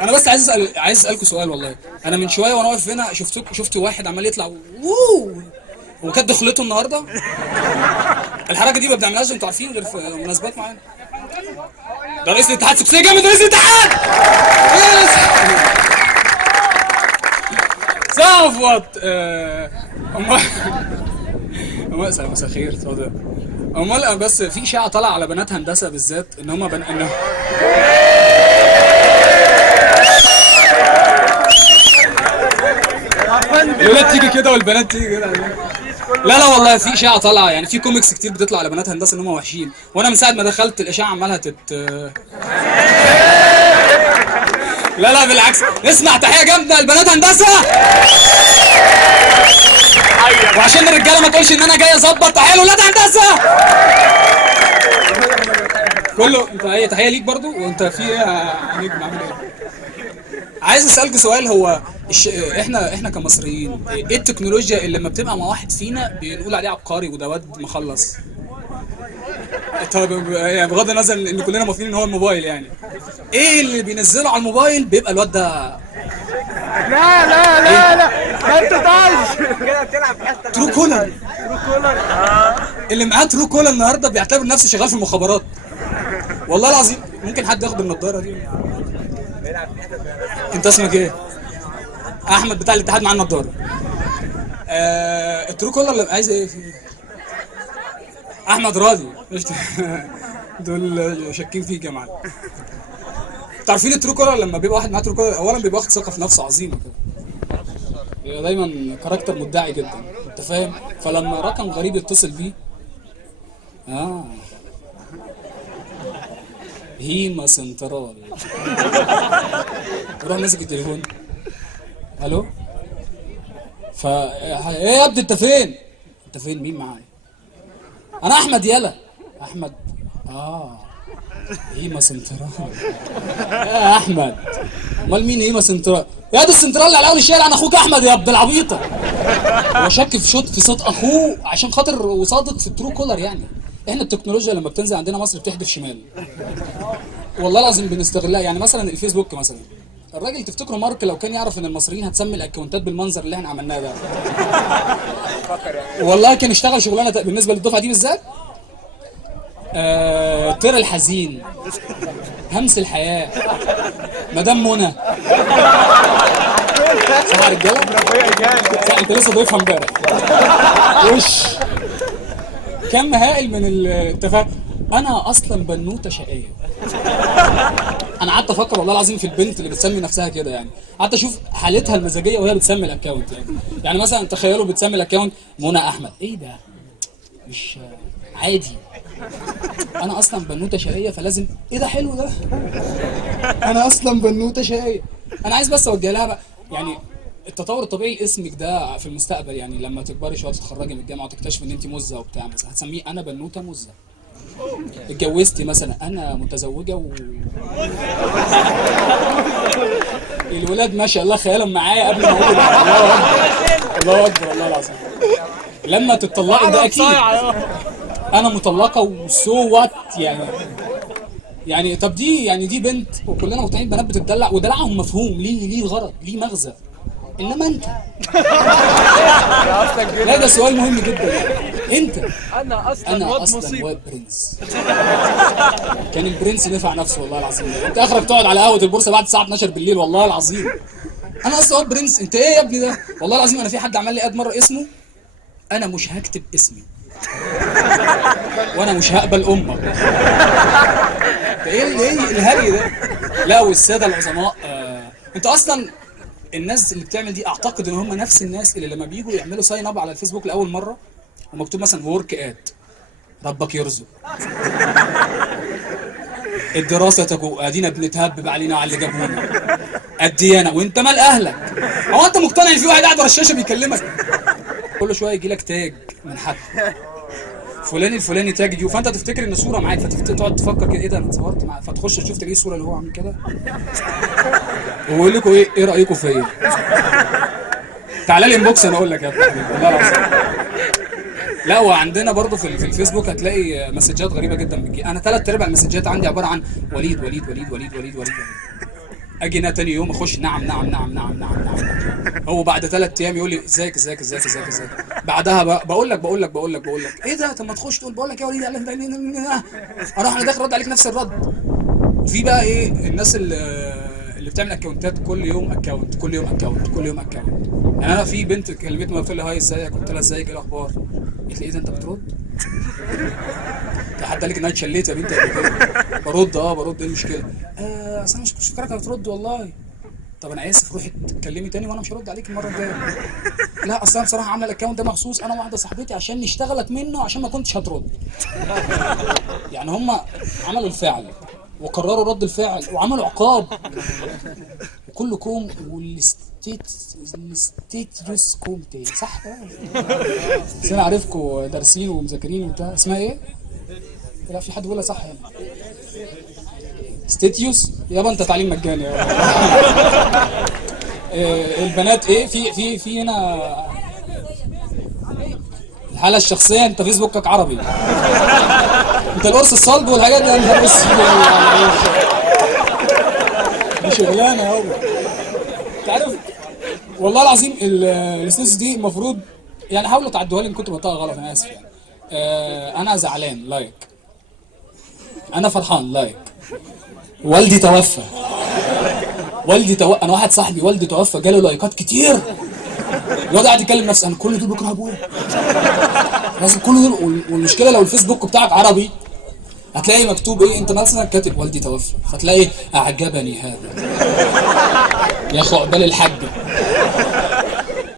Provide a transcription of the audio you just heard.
انا بس عايز اسالكم سؤال والله. انا من شويه وانا واقف هنا شفت واحد عمال يطلع وكانت دخلته النهارده. الحركه دي ما بنعملهاش انتوا عارفين غير في مناسبات معينه. ده رئيس الاتحاد سكسيه جامد، رئيس الاتحاد صفوت. مساء الخير. اتفضل. امال بس في اشاعه طالعه على بنات هندسه بالذات ان هم الولاد تيجي كده والبنات تيجي كده. لا والله في اشاعه طالعه، يعني في كوميكس كتير بتطلع على بنات هندسه ان هم وحشين، وانا من ساعه ما دخلت الاشاعه عمالها لا بالعكس. نسمع تحيه جامده لبنات هندسه. وعشان الرجاله ما تقولش ان انا جاي اظبط، تحيه لولاد هندسه كله. انت ايه تحيه ليك برضو، وانت في ايه يا نجم عامل ايه؟ عايز اسالك سؤال. هو احنا كمصريين ايه التكنولوجيا اللي لما بتبقى مع واحد فينا بنقول عليه عبقري وده واد مخلص؟ طب يعني بغض النظر ان كلنا موافقين ان هو الموبايل، يعني ايه اللي بينزله على الموبايل بيبقى الواد ده؟ لا ما انت طايش كده بتلعب في حته. ترو كولر. اللي معاه ترو كولر النهارده بيعتبر نفسه شغال في المخابرات. والله العظيم ممكن حد ياخد النضاره دي. انت اسمك ايه؟ احمد بتاع الاتحاد مع النضاره. الترو كولر عايز ايه فيه؟ احمد راضي. دول شاكين فيك يا معلم. تعرفين الترو كولر لما بيبقى واحد معاه ترو كولر اولا بيبقى واخد ثقه في نفسه عظيمه كده، بيبقى دايما كاركتر مدعي جدا، انت فاهم؟ فلما رقم غريب يتصل بيه هيما سنترال يروح ماسك التليفون. الو ايه يا ابني انت فين؟ انت فين؟ مين معايا؟ انا احمد. يلا احمد. هيما سنترال. يا احمد امال مين هيما سنترال؟ يا دي السنترال اللي على اول الشارع. انا اخوك احمد يا ابن العبيطه. هو شك في صوت اخوه عشان خاطر وصادق في الترو كولر. يعني احنا التكنولوجيا لما بتنزل عندنا مصر بتحدف شمال، والله العظيم بنستغلها. يعني مثلا الفيسبوك مثلا، الراجل تفتكروا مارك لو كان يعرف ان المصريين هتسمي الاكونتات بالمنظر اللي احنا عملناه ده والله كان اشتغل شغلانه بالنسبه للدفعه دي بالذات. طير الحزين، همس الحياه، مدام منى. صح يا رجاله؟ انت لسه ضيفها امبارح. وش كم هائل من التفاهم. انا اصلا بنوته شقيه. انا قعدت افكر والله العظيم في البنت اللي بتسمي نفسها كده، يعني قعدت اشوف حالتها المزاجيه وهي بتسمي الاكونت. يعني مثلا تخيلوا بتسمي الاكونت منى احمد. ايه ده؟ مش عادي. انا اصلا بنوته شقيه فلازم. ايه ده حلو ده؟ انا اصلا بنوته شقيه. انا عايز بس اوجه لها بقى، يعني التطور الطبيعي اسمك ده في المستقبل، يعني لما تكبري شويه تتخرجي من الجامعه وتكتشفي ان انت مزه وبتاع، مثلا هتسميه انا بنوته مزه. اتجوزتي مثلا انا متزوجه الولاد ما شاء الله خيالهم معايا قبل ما اقول. الله اكبر والله العظيم. لما تتطلقي ده اكيد انا مطلقه وسو وات يعني طب دي يعني دي بنت، وكلنا مقتنعين بنات بتدلع ودلعهم مفهوم ليه غرض ليه مغزى. انما انت لا ده سؤال مهم جدا. انت انا اصلا واد برنس. كان البرنس نفع نفسه والله العظيم. انت اخرك تقعد على قهوه البورصه بعد الساعه 12 بالليل والله العظيم. انا اصلا واد برنس. انت ايه يا ابني ده؟ والله العظيم انا في حد عمل لي اد مره اسمه، انا مش هكتب اسمي وانا مش هقبل امك. ده ايه الهري ده؟ لا والساده العظماء انت اصلا الناس اللي بتعمل دي اعتقد ان هم نفس الناس اللي لما بييجوا يعملوا ساين اب على الفيسبوك لاول مره ومكتوب مثلا ورك ات ربك يرزق، الدراسه تكو ادينا بنتهبب علينا وعلى اللي جابونا، الديانه وانت مال اهلك. هو انت مقتنع ان في واحد قاعد ورا الشاشه بيكلمك؟ كل شويه يجي لك تاج من حد فلان الفلاني تاج دي، فانت تفتكر ان صوره معاك فتقعد تفكر كده ايه ده انا اتصورت معاه، فتخش تشوف تلاقي الصوره اللي هو عامل كده ويقول لكم ايه رايكم فيا؟ تعالى لي انبوكس انا اقول لك يا ابني والله العظيم. لا وعندنا برضو في الفيسبوك هتلاقي مسجات غريبه جدا بتجي. انا 3/4 المسجات عندي عباره عن وليد وليد وليد وليد وليد وليد. اجي انا تاني يوم اخش نعم نعم نعم نعم نعم نعم. هو بعد 3 ايام يقول لي ازيك ازيك ازيك ازيك ازيك. بعدها بقول لك ايه ده؟ طب ما تخش تقول بقول لك يا وليد انا داخل رد عليك نفس الرد. وفي بقى ايه الناس اللي بتعمل اكونتات كل يوم اكونت كل يوم اكونت كل يوم اكونت. يعني انا في بنت كلمتني قلت لها هاي ازيك، قلت لها ازيك ايه الاخبار؟ قالت لي ايه ده انت بترد؟ حد قال لك ان انا اتشليت يا بنت قبل كده؟ برد ايه المشكله؟ اصل انا مش فاكرك بترد والله. طب انا اسف روحي تكلمي تاني وانا مش هرد عليك المره الجايه. لا اصل انا بصراحه عامله الاكونت ده مخصوص انا وواحده صاحبتي عشان نشتغلك منه عشان ما كنتش هترد. يعني هم عملوا الفعل وقرروا رد الفعل وعملوا عقاب وكلكم والستيتيوس كومتي صح كده؟ بس انا عارفكم دارسين ومذاكرين وبتاع. اسمها ايه؟ لا في حد بيقولها صح يعني. ستيتيوس يابا انت تعليم مجاني يا البنات ايه في هنا الحاله الشخصيه. انت فيسبوكك عربي انت القرص الصلب والحاجات دي انت بص دي شغلانه يابا. انت عارف والله العظيم الستيتس دي المفروض يعني حاولوا تعدوها لي ان كنت بنطقها غلط انا اسف يعني. انا زعلان لايك، انا فرحان لايك، والدي توفى انا واحد صاحبي والدي توفى جاله لايكات كتير. الواد قاعد يكلم نفسه انا كل دول بكره ابويا لازم كل دول. والمشكله لو الفيسبوك بتاعك عربي هتلاقي مكتوب ايه، انت مثلا كاتب والدي توفى فتلاقي اعجبني هذا يا اخو عقبال الحج